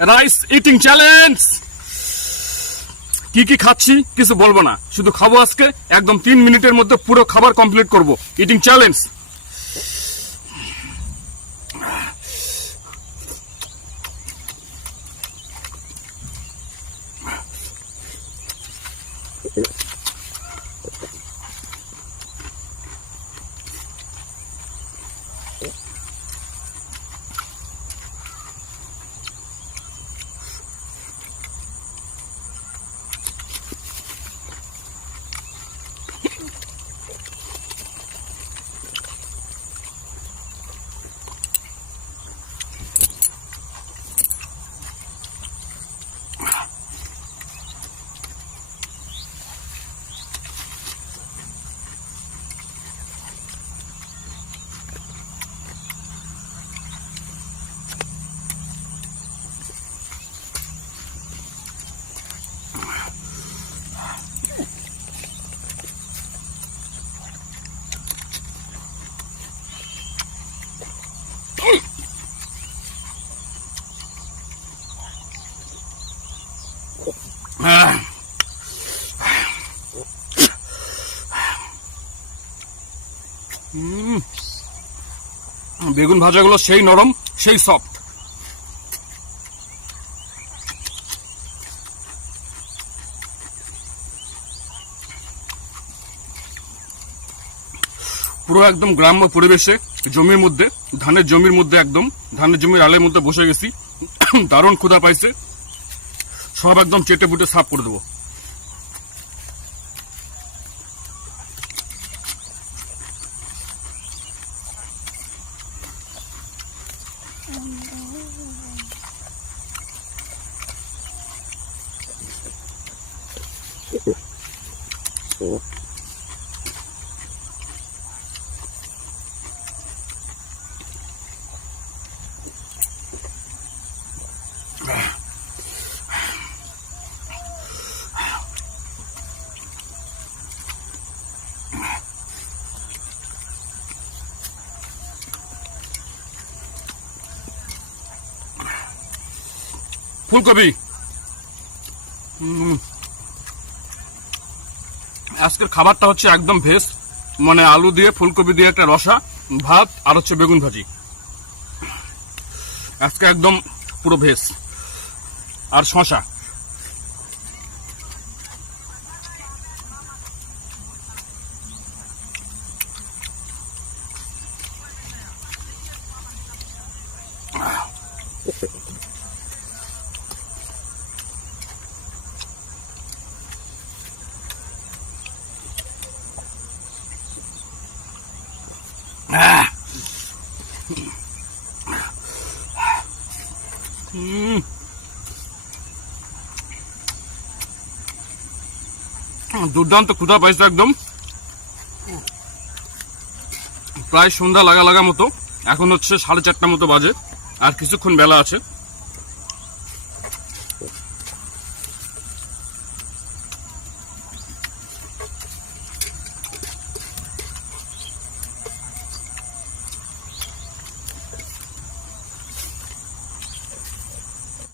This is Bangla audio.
রাইস ইটিং চ্যালেঞ্জ কি কি খাচ্ছি, কিছু বলব না। শুধু খাব আজকে, একদম তিন মিনিটের মধ্যে পুরো খাবার কমপ্লিট করব। ইটিং চ্যালেঞ্জ বেগুন ভাজাগুলো সেই নরম, সেই সফট পুরো একদম গ্রাম্য পরিবেশে, জমির মধ্যে, ধানের জমির মধ্যে একদম, ধানের জমির আলের মধ্যে বসে গেছি। দারুণ ক্ষুধা পাইছে। সব একদম চেটে বুটে সাফ করে দেবো। ফুলকপি। আজকের খাবারটা হচ্ছে একদম ভেজ মানে আলু দিয়ে, ফুলকপি দিয়ে একটা রসা, ভাত, আর হচ্ছে বেগুন ভাজি। আজকে একদম পুরো ভেজ আর শশা দুর্দান্ত ক্ষুধা পাইছো একদম। প্রায় সন্ধ্যা লাগা লাগা মতো। এখন হচ্ছে সাড়ে চারটা মতো বাজে। আর কিছুক্ষণ বেলা আছে।